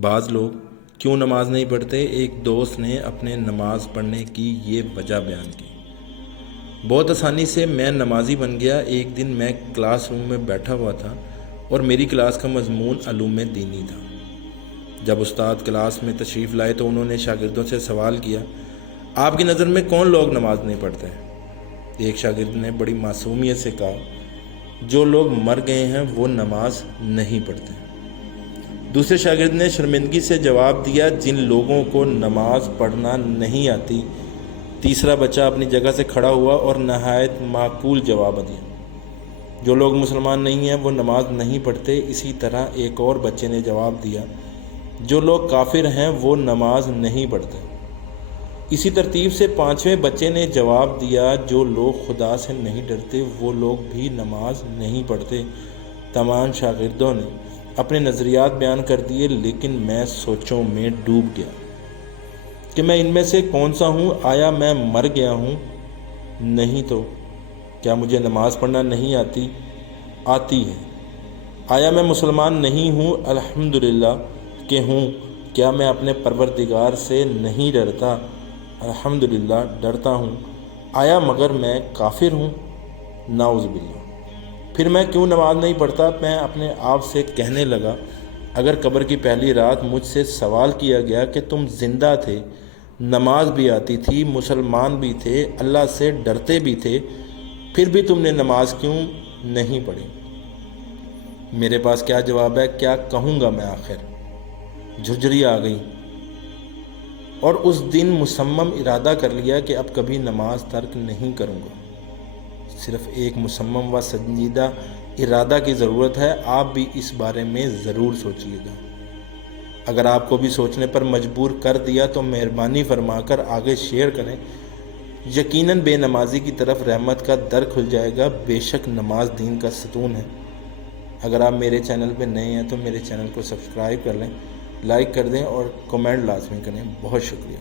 بعض لوگ کیوں نماز نہیں پڑھتے؟ ایک دوست نے اپنے نماز پڑھنے کی یہ وجہ بیان کی۔ بہت آسانی سے میں نمازی بن گیا۔ ایک دن میں کلاس روم میں بیٹھا ہوا تھا اور میری کلاس کا مضمون علوم دینی تھا۔ جب استاد کلاس میں تشریف لائے تو انہوں نے شاگردوں سے سوال کیا، آپ کی نظر میں کون لوگ نماز نہیں پڑھتے؟ ایک شاگرد نے بڑی معصومیت سے کہا، جو لوگ مر گئے ہیں وہ نماز نہیں پڑھتے۔ دوسرے شاگرد نے شرمندگی سے جواب دیا، جن لوگوں کو نماز پڑھنا نہیں آتی۔ تیسرا بچہ اپنی جگہ سے کھڑا ہوا اور نہایت معقول جواب دیا، جو لوگ مسلمان نہیں ہیں وہ نماز نہیں پڑھتے۔ اسی طرح ایک اور بچے نے جواب دیا، جو لوگ کافر ہیں وہ نماز نہیں پڑھتے۔ اسی ترتیب سے پانچویں بچے نے جواب دیا، جو لوگ خدا سے نہیں ڈرتے وہ لوگ بھی نماز نہیں پڑھتے۔ تمام شاگردوں نے اپنے نظریات بیان کر دیے، لیکن میں سوچوں میں ڈوب گیا کہ میں ان میں سے کون سا ہوں؟ آیا میں مر گیا ہوں؟ نہیں تو کیا مجھے نماز پڑھنا نہیں آتی؟ آتی ہے۔ آیا میں مسلمان نہیں ہوں؟ الحمدللہ کہ ہوں۔ کیا میں اپنے پروردگار سے نہیں ڈرتا؟ الحمدللہ ڈرتا ہوں۔ آیا مگر میں کافر ہوں؟ نعوذ باللہ۔ پھر میں کیوں نماز نہیں پڑھتا؟ میں اپنے آپ سے کہنے لگا، اگر قبر کی پہلی رات مجھ سے سوال کیا گیا کہ تم زندہ تھے، نماز بھی آتی تھی، مسلمان بھی تھے، اللہ سے ڈرتے بھی تھے، پھر بھی تم نے نماز کیوں نہیں پڑھی؟ میرے پاس کیا جواب ہے؟ کیا کہوں گا میں؟ آخر جھجری آ گئی اور اس دن مصمم ارادہ کر لیا کہ اب کبھی نماز ترک نہیں کروں گا۔ صرف ایک مصمم و سنجیدہ ارادہ کی ضرورت ہے۔ آپ بھی اس بارے میں ضرور سوچیے گا۔ اگر آپ کو بھی سوچنے پر مجبور کر دیا تو مہربانی فرما کر آگے شیئر کریں۔ یقیناً بے نمازی کی طرف رحمت کا در کھل جائے گا۔ بے شک نماز دین کا ستون ہے۔ اگر آپ میرے چینل پہ نئے ہیں تو میرے چینل کو سبسکرائب کر لیں، لائک کر دیں اور کمنٹ لازمی کریں۔ بہت شکریہ۔